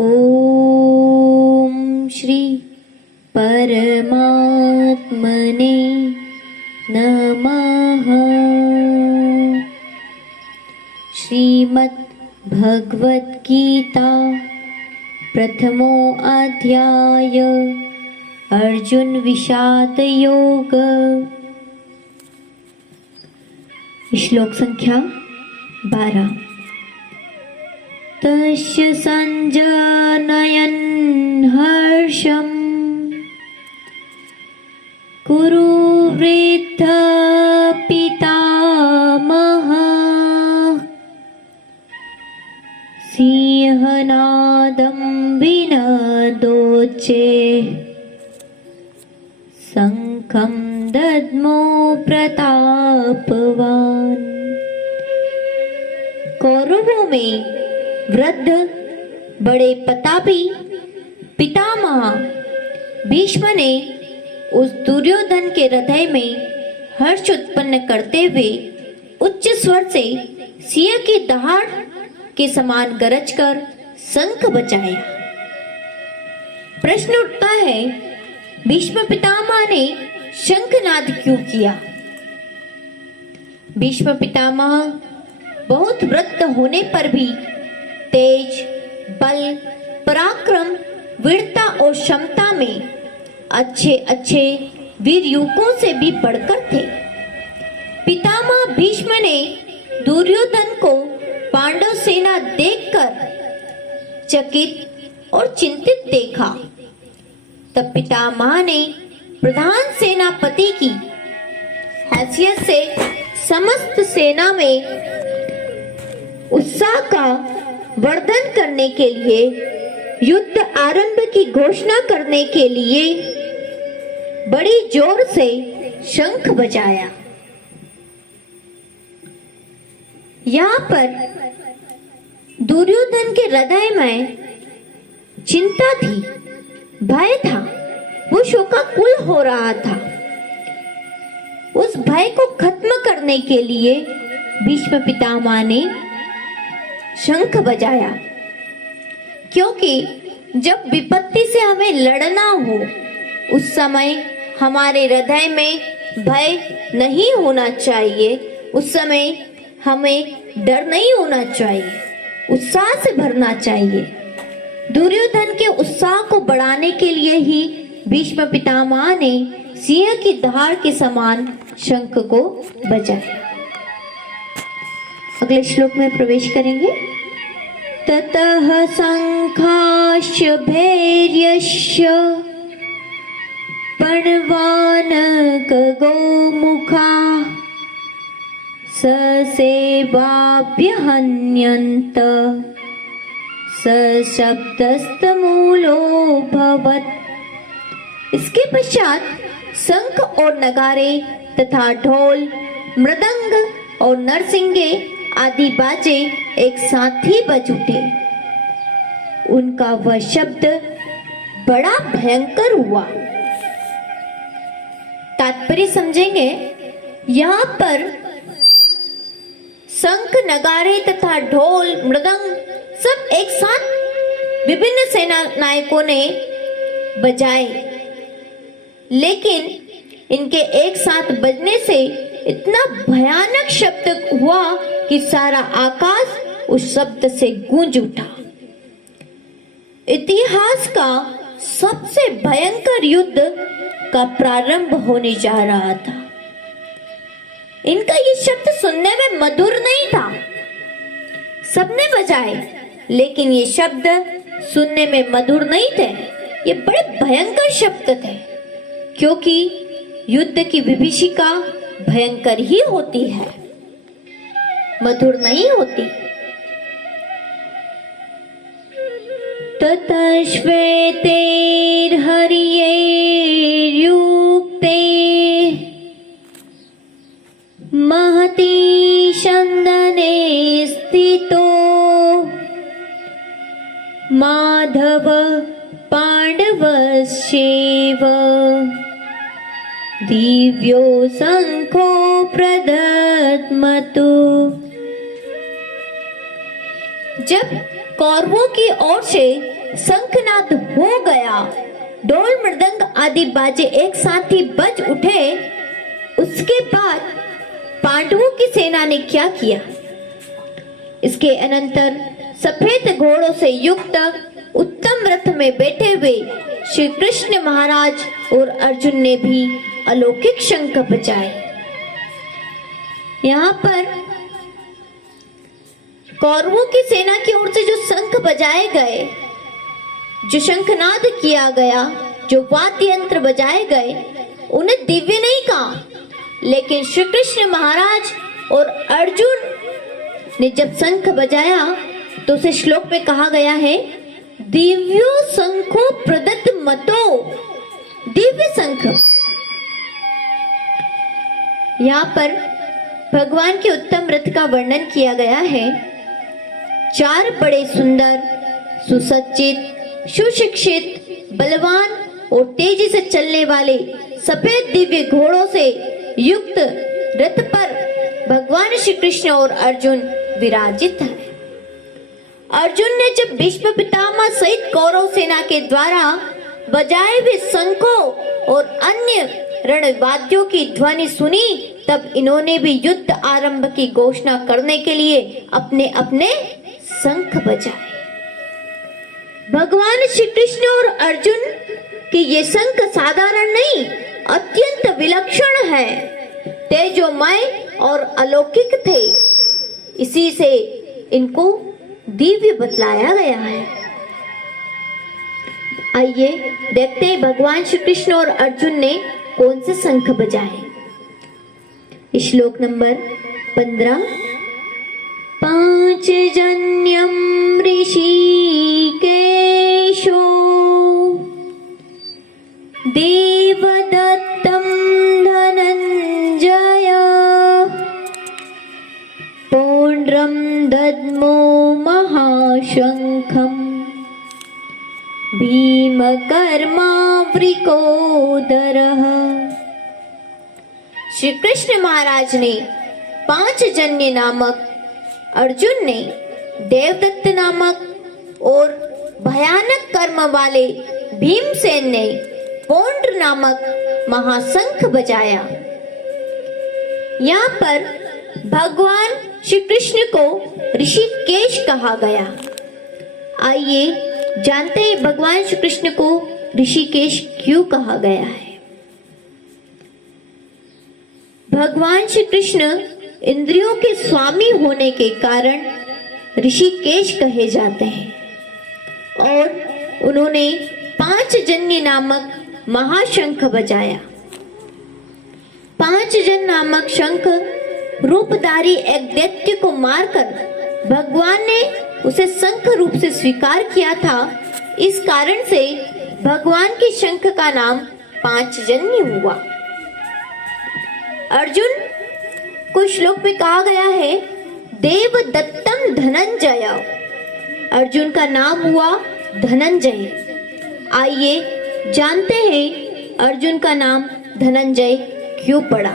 ओम श्री परमात्मने नमः। श्रीमद् भगवद गीता प्रथमो अध्याय अर्जुन विषाद योग। श्लोक संख्या 12। तस्य संजनयन् हर्षं कुरु वृद्ध पितामहः सिंहनादं विनदोचे शंखं दद्मो प्रतापवान्। कौरवों में वृद्ध बड़े प्रतापी पितामह भीष्म ने उस दुर्योधन के हृदय में हर्ष उत्पन्न करते हुए उच्च स्वर से सिंह की दहाड़ के समान गरज कर शंख बजाया। प्रश्न उठता है, भीष्म पितामह ने शंखनाद क्यों किया? भीष्म पितामह बहुत वृद्ध होने पर भी तेज, बल, पराक्रम, वीरता और क्षमता में अच्छे वीर युवकों से भी बढ़कर थे। पितामह भीष्म ने दुर्योधन को पांडव सेना देखकर चकित और चिंतित देखा। तब पितामह ने प्रधान सेनापति की हैसियत से समस्त सेना में उत्साह का वर्धन करने के लिए युद्ध आरंभ की घोषणा करने के लिए बड़ी जोर से शंख बजाया। यहाँ पर दुर्योधन के हृदय में चिंता थी, भय था, वो शोकाकुल हो रहा था। उस भय को खत्म करने के लिए भीष्म पितामह ने शंख बजाया, क्योंकि जब विपत्ति से हमें लड़ना हो उस समय हमारे हृदय में भय नहीं होना चाहिए, उस समय हमें डर नहीं होना चाहिए, उत्साह से भरना चाहिए। दुर्योधन के उत्साह को बढ़ाने के लिए ही भीष्म पितामह ने सिंह की दहाड़ के समान शंख को बजाया। अगले श्लोक में प्रवेश करेंगे। ततः शंखाश्च भैर्यश्च पणवानक गोमुखा ससेवाभ्यहन्यन्त सशब्दस्तमूलो भवत्। इसके पश्चात शंख और नगारे तथा ढोल, मृदंग और नरसिंगे आदि बाजे एक साथ ही बज उठे। उनका वह शब्द बड़ा भयंकर हुआ। तात्पर्य समझेंगे। यहाँ पर शंख, नगारे तथा ढोल, मृदंग सब एक साथ विभिन्न सेना नायकों ने बजाए, लेकिन इनके एक साथ बजने से इतना भयानक शब्द हुआ कि सारा आकाश उस शब्द से गूंज उठा। इतिहास का सबसे भयंकर युद्ध का प्रारंभ होने जा रहा था। इनका ये शब्द सुनने में मधुर नहीं था, सबने बजाए, लेकिन ये शब्द सुनने में मधुर नहीं थे, ये बड़े भयंकर शब्द थे, क्योंकि युद्ध की विभीषिका भयंकर ही होती है, मधुर नहीं होती। ततः श्वेतैर्हर्यैर्युक्ते महती चन्दने स्थितो माधव पाण्डवस्यैव दिव्यो शंखो प्रदद्मतु। जब कौरवों की ओर से शंखनाद हो गया, ढोल मृदंग आदि बाजे एक साथ ही बज उठे। उसके बाद पांडवों की सेना ने क्या किया? इसके अनंतर सफेद घोड़ों से युक्त उत्तम रथ में बैठे हुए श्री कृष्ण महाराज और अर्जुन ने भी अलौकिक शंख बजाए। यहाँ पर कौरवों की सेना की ओर से जो शंख बजाए गए, जो शंखनाद किया गया, जो वाद्य यंत्र बजाए गए, उन्हें दिव्य नहीं कहा, लेकिन श्री कृष्ण महाराज और अर्जुन ने जब शंख बजाया तो उसे श्लोक में कहा गया है, दिव्यो शंखो प्रदत्त मतो। दिव्य शंख। यहाँ पर भगवान के उत्तम रथ का वर्णन किया गया है। 4 बड़े सुंदर, सुसज्जित, सुशिक्षित, बलवान और तेजी से चलने वाले सफेद दिव्य घोड़ों से युक्त रथ पर भगवान श्री कृष्ण और अर्जुन विराजित है। अर्जुन ने जब भीष्म पितामह सहित कौरव सेना के द्वारा बजाए हुए शंखों और अन्य रणवाद्यों की ध्वनि सुनी, तब इन्होंने भी युद्ध आरंभ की घोषणा करने के लिए अपने अपने शंख बजाए। भगवान श्री कृष्ण और अर्जुन के ये शंख साधारण नहीं, अत्यंत विलक्षण है, तेजोमय और अलौकिक थे। इसी से इनको दिव्य बतलाया गया है। आइए देखते हैं भगवान श्री कृष्ण और अर्जुन ने कौन से शंख बजाए। श्लोक नंबर 15। पांचजन्यम ऋषिकेशो देवदत्तं धनंजय पौंड्रम दद्मो महाशंखम भीमकर्मावृकोदरः। श्री कृष्ण महाराज ने पांचजन्य नामक, अर्जुन ने देवदत्त नामक और भयानक कर्म वाले भीमसेन ने पौंड्र नामक महाशंख बजाया। यहाँ पर भगवान श्री कृष्ण को ऋषिकेश कहा गया। आइए जानते हैं भगवान श्री कृष्ण को ऋषिकेश क्यों कहा गया है। भगवान श्री कृष्ण इंद्रियों के स्वामी होने के कारण ऋषिकेश कहे जाते हैं और उन्होंने पांचजन्य नामक महाशंख बजाया। पांचजन्य नामक शंख रूपधारी एक दैत्य को मारकर भगवान ने उसे शंख रूप से स्वीकार किया था। इस कारण से भगवान के शंख का नाम पांचजन्य हुआ। अर्जुन को श्लोक में कहा गया है, देवदत्तम धनंजय। अर्जुन का नाम हुआ धनंजय। आइए जानते हैं अर्जुन का नाम धनंजय क्यों पड़ा।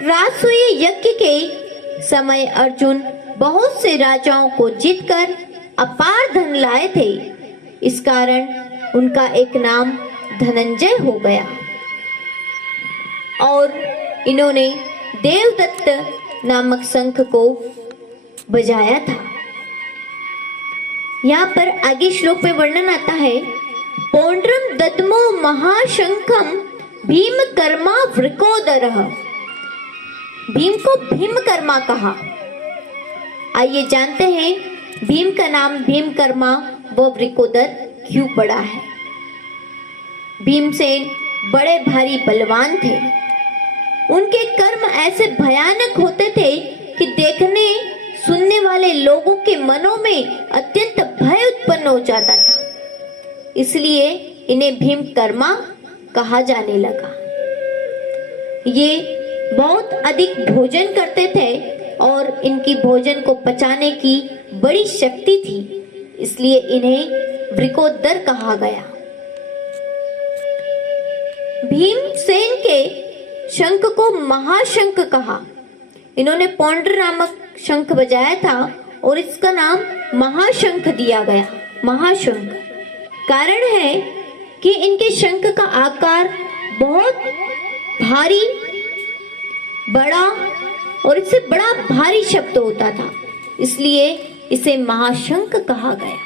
राजसूय यज्ञ के समय अर्जुन बहुत से राजाओं को जीतकर अपार धन लाए थे। इस कारण उनका एक नाम धनंजय हो गया और इन्होंने देवदत्त नामक शंख को बजाया था। यहाँ पर आगे श्लोक में वर्णन आता है, पौंड्रम दद्मो महाशंखम भीमकर्मा वृकोदरः। भीम को भीमकर्मा कहा। आइए जानते हैं भीम का नाम भीमकर्मा व वृकोदर क्यों पड़ा है। भीमसेन बड़े भारी बलवान थे। उनके कर्म ऐसे भयानक होते थे कि देखने सुनने वाले लोगों के मनों में अत्यंत भय उत्पन्न हो जाता था। इसलिए इन्हें भीमकर्मा कहा जाने लगा। ये बहुत अधिक भोजन करते थे और इनकी भोजन को पचाने की बड़ी शक्ति थी, इसलिए इन्हें वृकोदर कहा गया। भीमसेन के शंख को महाशंख कहा। इन्होंने पौंड्र नामक शंख बजाया था और इसका नाम महाशंख दिया गया। महाशंख कारण है कि इनके शंख का आकार बहुत भारी, बड़ा और इससे बड़ा भारी शब्द होता था, इसलिए इसे महाशंख कहा गया।